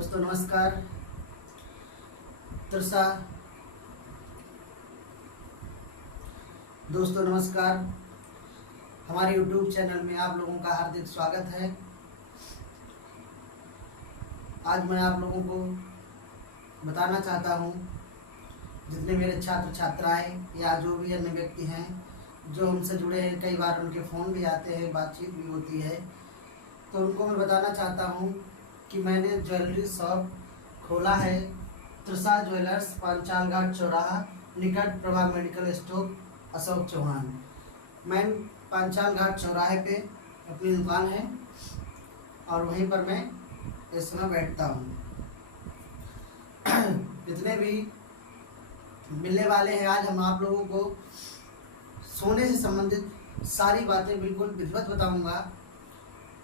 दोस्तों नमस्कार। त्रिशा दोस्तों नमस्कार। हमारे YouTube चैनल में आप लोगों का हार्दिक स्वागत है। आज मैं आप लोगों को बताना चाहता हूँ, जितने मेरे छात्र छात्राएं या जो भी अन्य व्यक्ति हैं जो हमसे जुड़े हैं, कई बार उनके फ़ोन भी आते हैं, बातचीत भी होती है, तो उनको मैं बताना चाहता हूँ कि मैंने ज्वेलरी शॉप खोला है, त्रिशा ज्वेलर्स, पांचाल घाट चौराहा, निकट प्रभा मेडिकल स्टोर, अशोक चौहान। मैं पांचाल घाट चौराहे पे अपनी दुकान है और वहीं पर मैं इस समय बैठता हूँ। जितने भी मिलने वाले हैं, आज हम आप लोगों को सोने से संबंधित सारी बातें बिल्कुल विधिवत बताऊंगा।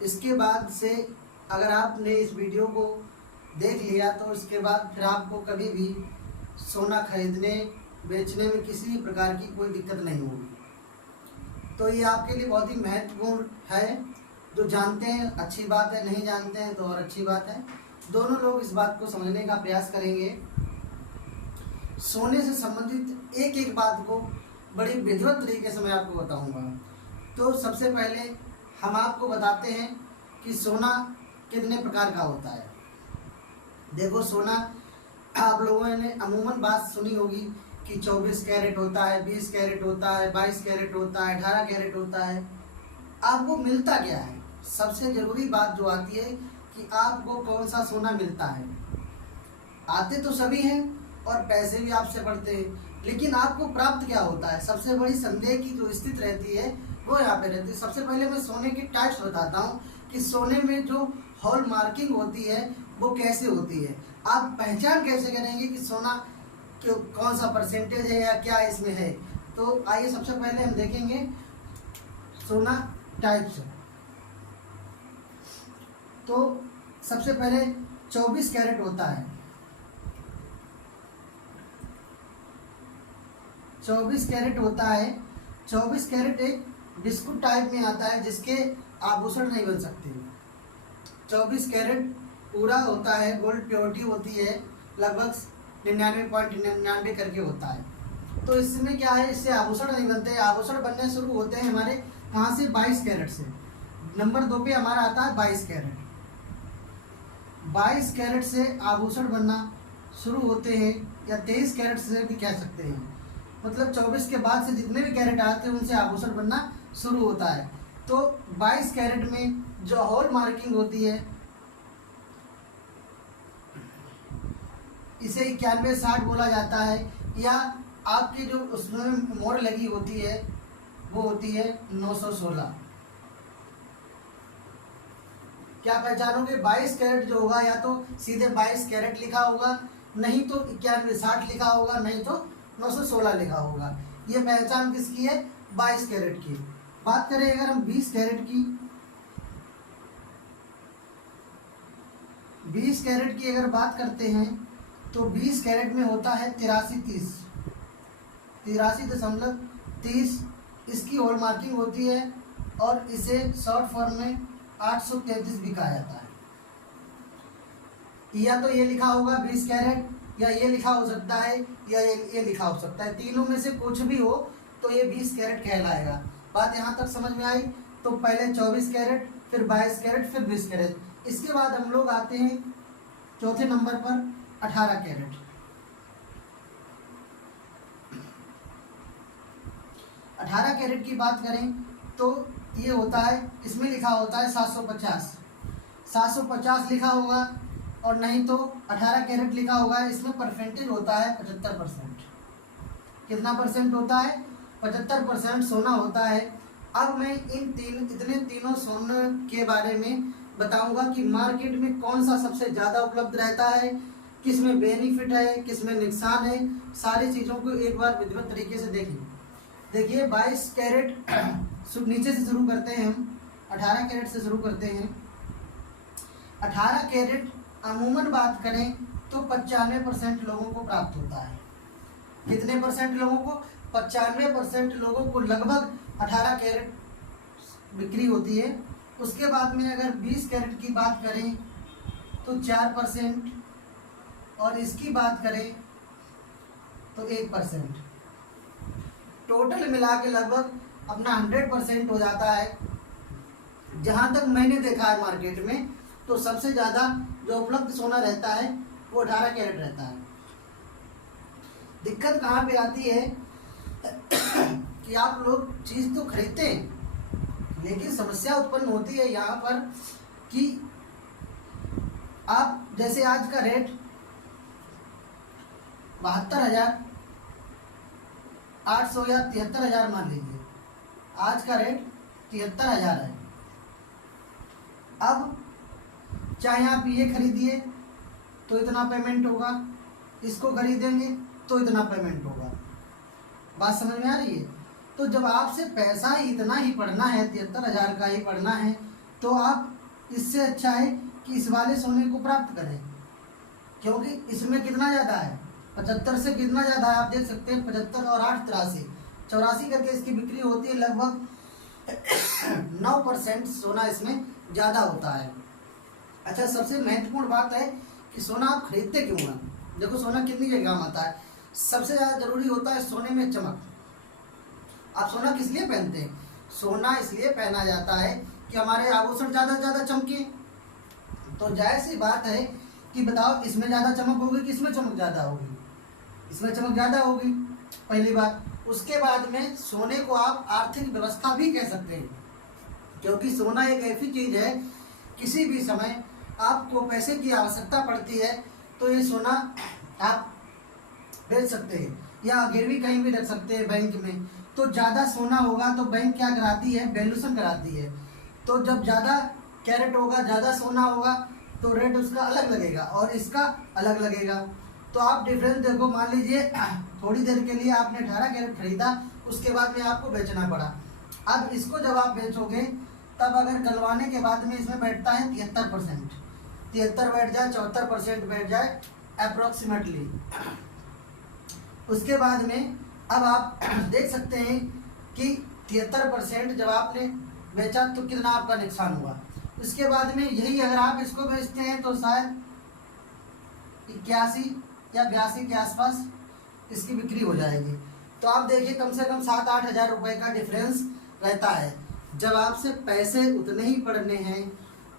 इसके बाद से अगर आपने इस वीडियो को देख लिया तो इसके बाद फिर आपको कभी भी सोना खरीदने बेचने में किसी भी प्रकार की कोई दिक्कत नहीं होगी। तो ये आपके लिए बहुत ही महत्वपूर्ण है। जो जानते हैं अच्छी बात है, नहीं जानते हैं तो और अच्छी बात है। दोनों लोग इस बात को समझने का प्रयास करेंगे। सोने से संबंधित एक एक बात को बड़ी विधिवत तरीके से मैं आपको बताऊंगा। तो सबसे पहले हम आपको बताते हैं कि सोना कितने प्रकार का होता है। देखो, सोना आप लोगों ने अमूमन बात सुनी होगी कि 24 कैरेट होता है, 20 कैरेट होता है, 22 कैरेट होता है, 18 कैरेट होता है। आपको मिलता क्या है? सबसे ज़रूरी बात जो आती है कि आपको कौन सा सोना मिलता है। आते तो सभी हैं और पैसे भी आपसे पड़ते हैं, लेकिन आपको प्राप्त क्या होता है? सबसे बड़ी संदेह की जो स्थिति रहती है वो यहाँ पे रहती है। सबसे पहले मैं सोने की टाइप्स बताता हूँ कि सोने में जो हॉल मार्किंग होती है वो कैसे होती है। आप पहचान कैसे करेंगे कि सोना कौन सा परसेंटेज है या क्या इसमें है। तो आइए सबसे पहले हम देखेंगे सोना टाइप्स। तो सबसे पहले 24 कैरेट होता है। 24 कैरेट होता है। 24 कैरेट एक बिस्कुट टाइप में आता है जिसके आभूषण नहीं बन सकते। 24 कैरेट पूरा होता है, गोल्ड प्योरिटी होती है, लगभग 99.99 करके होता है। तो इसमें क्या है, इससे आभूषण नहीं बनते। आभूषण बनने शुरू होते हैं हमारे कहाँ से? 22 कैरेट से। नंबर 2 पे हमारा आता है 22 कैरेट। 22 कैरेट से आभूषण बनना शुरू होते हैं, या 23 कैरेट से भी कह सकते हैं। मतलब 24 के बाद से जितने भी कैरेट आते हैं उनसे आभूषण बनना शुरू होता है। तो 22 कैरेट में जो हॉल मार्किंग होती है इसे 9160 बोला जाता है, या आपकी जो उसमें मोहर लगी होती है वो होती है 916। क्या पहचानोगे? 22 कैरेट जो होगा या तो सीधे 22 कैरेट लिखा होगा, नहीं तो 9160 लिखा होगा, नहीं तो 916 लिखा होगा। ये पहचान किसकी है? 22 कैरेट की। बात करें अगर हम 20 कैरेट की, 20 कैरेट की अगर बात करते हैं तो 20 कैरेट में होता है 83.30 इसकी हॉल मार्किंग होती है, और इसे शॉर्ट फॉर्म में 833 भी कहा जाता है। या तो ये लिखा होगा 20 कैरेट, या ये लिखा हो सकता है, या ये लिखा हो सकता है। तीनों में से कुछ भी हो तो ये 20 कैरेट कहलाएगा। बात यहाँ तक समझ में आई? तो पहले 24 कैरेट, फिर 22 कैरेट, फिर 20 कैरेट। इसके बाद हम लोग आते हैं चौथे नंबर पर 18 कैरेट। 18 कैरेट की बात करें तो ये होता है, इसमें लिखा होता है 750 लिखा होगा, और नहीं तो 18 कैरेट लिखा होगा। इसमें परसेंटेज होता है 75%। कितना परसेंट होता है? 75% सोना होता है। अब मैं इतने तीनों सोने के बारे में बताऊंगा कि मार्केट में कौन सा सबसे ज़्यादा उपलब्ध रहता है, किस में बेनिफिट है, किस में नुकसान है। सारी चीज़ों को एक बार विधिवत तरीके से देखिए 22 कैरेट नीचे से शुरू करते हैं हम, 18 कैरेट से शुरू करते हैं। 18 कैरेट अमूमन बात करें तो 95% लोगों को प्राप्त होता है। कितने परसेंट लोगों को? 95% लोगों को लगभग 18 कैरेट बिक्री होती है। उसके बाद में अगर 20 कैरेट की बात करें तो 4%, और इसकी बात करें तो 1%। टोटल मिला के लगभग अपना 100% हो जाता है। जहाँ तक मैंने देखा है मार्केट में, तो सबसे ज़्यादा जो उपलब्ध सोना रहता है वो 18 कैरेट रहता है। दिक्कत कहाँ पे आती है कि आप लोग चीज़ तो खरीदते हैं, लेकिन समस्या उत्पन्न होती है यहाँ पर कि आप जैसे आज का रेट 72,800 या 73,000 मान लीजिए, आज का रेट 73,000 है। अब चाहे आप ये खरीदिए तो इतना पेमेंट होगा, इसको खरीदेंगे तो इतना पेमेंट होगा। बात समझ में आ रही है? तो जब आपसे पैसा ही इतना ही पड़ना है, 73,000 का ही पड़ना है, तो आप इससे अच्छा है कि इस वाले सोने को प्राप्त करें, क्योंकि इसमें कितना ज़्यादा है, 75 से कितना ज़्यादा है आप देख सकते हैं। 75 और 8 83 करके इसकी बिक्री होती है। लगभग 9% सोना इसमें ज़्यादा होता है। अच्छा, सबसे महत्वपूर्ण बात है कि सोना आप खरीदते क्यों हैं। देखो, सोना कितनी के काम आता है। सबसे ज़्यादा जरूरी होता है सोने में चमक। आप सोना किस लिए पहनते हैं? सोना इसलिए पहना जाता है कि हमारे आभूषण ज़्यादा से ज़्यादा चमके। तो जाहिर सी बात है कि बताओ, इसमें ज़्यादा चमक होगी कि इसमें चमक ज़्यादा होगी? इसमें चमक ज़्यादा होगी, पहली बात। उसके बाद में सोने को आप आर्थिक व्यवस्था भी कह सकते हैं, क्योंकि सोना एक ऐसी चीज़ है, किसी भी समय आपको पैसे की आवश्यकता पड़ती है तो ये सोना आप बेच सकते हैं या गिरवी कहीं भी रख सकते हैं बैंक में। तो ज़्यादा सोना होगा तो बैंक क्या कराती है, वैल्यूएशन कराती है। तो जब ज़्यादा कैरेट होगा, ज़्यादा सोना होगा, तो रेट उसका अलग लगेगा और इसका अलग लगेगा। तो आप डिफरेंस देखो, मान लीजिए थोड़ी देर के लिए आपने 18 कैरेट खरीदा, उसके बाद में आपको बेचना पड़ा। अब इसको जब आप बेचोगे, तब अगर गलवाने के बाद में इसमें बैठता है 73%, 73 बैठ जाए, 74% बैठ जाए अप्रोक्सीमेटली। उसके बाद में अब आप देख सकते हैं कि 73% जब आपने बेचा तो कितना आपका नुकसान हुआ। उसके बाद में यही अगर आप इसको बेचते हैं तो शायद 81 या 82 के आसपास इसकी बिक्री हो जाएगी। तो आप देखिए, कम से कम 7-8 हज़ार रुपये का डिफरेंस रहता है। जब आपसे पैसे उतने ही पड़ने हैं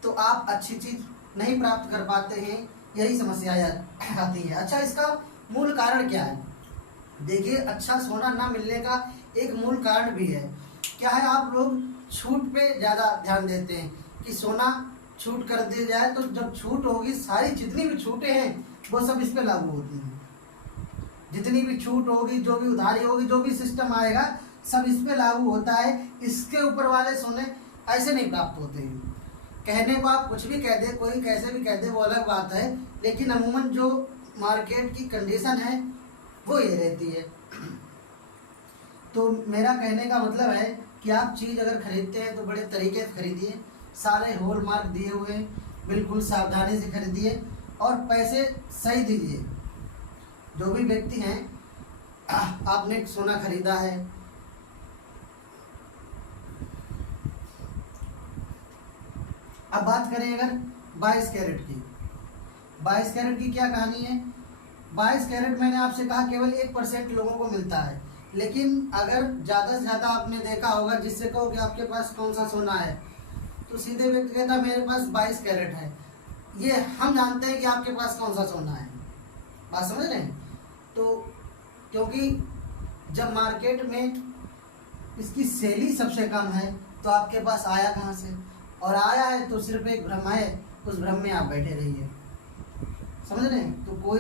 तो आप अच्छी चीज़ नहीं प्राप्त कर पाते हैं, यही समस्या आती है। अच्छा, इसका मूल कारण क्या है? देखिए, अच्छा सोना ना मिलने का एक मूल कारण भी है। क्या है, आप लोग छूट पे ज़्यादा ध्यान देते हैं कि सोना छूट कर दी जाए, तो जब छूट होगी, सारी जितनी भी छूटें हैं वो सब इस पे लागू होती हैं। जितनी भी छूट होगी, जो भी उधारी होगी, जो भी सिस्टम आएगा, सब इस पे लागू होता है। इसके ऊपर वाले सोने ऐसे नहीं प्राप्त होते हैं। कहने को आप कुछ भी कह दे, कोई कैसे भी कह दे, वो अलग बात है, लेकिन अमूमन जो मार्केट की कंडीशन है वो ये रहती है। तो मेरा कहने का मतलब है कि आप चीज़ अगर खरीदते हैं तो बड़े तरीके से खरीदिए, सारे हॉल मार्क दिए हुए, बिल्कुल सावधानी से खरीदिए और पैसे सही दीजिए। जो भी व्यक्ति हैं, आपने सोना खरीदा है, अब बात करें अगर 22 कैरेट की। 22 कैरेट की क्या कहानी है? 22 कैरेट मैंने आपसे कहा केवल 1% लोगों को मिलता है, लेकिन अगर ज़्यादा से ज़्यादा आपने देखा होगा, जिससे कहो कि आपके पास कौन सा सोना है, तो सीधे व्यक्ति कहता मेरे पास 22 कैरेट है। ये हम जानते हैं कि आपके पास कौन सा सोना है। बात समझ रहे हैं? तो क्योंकि जब मार्केट में इसकी सेल सबसे कम है, तो आपके पास आया कहाँ से? और आया है तो सिर्फ एक भ्रम है, उस भ्रम में आप बैठे रहिए। समझ रहे हैं? तो कोई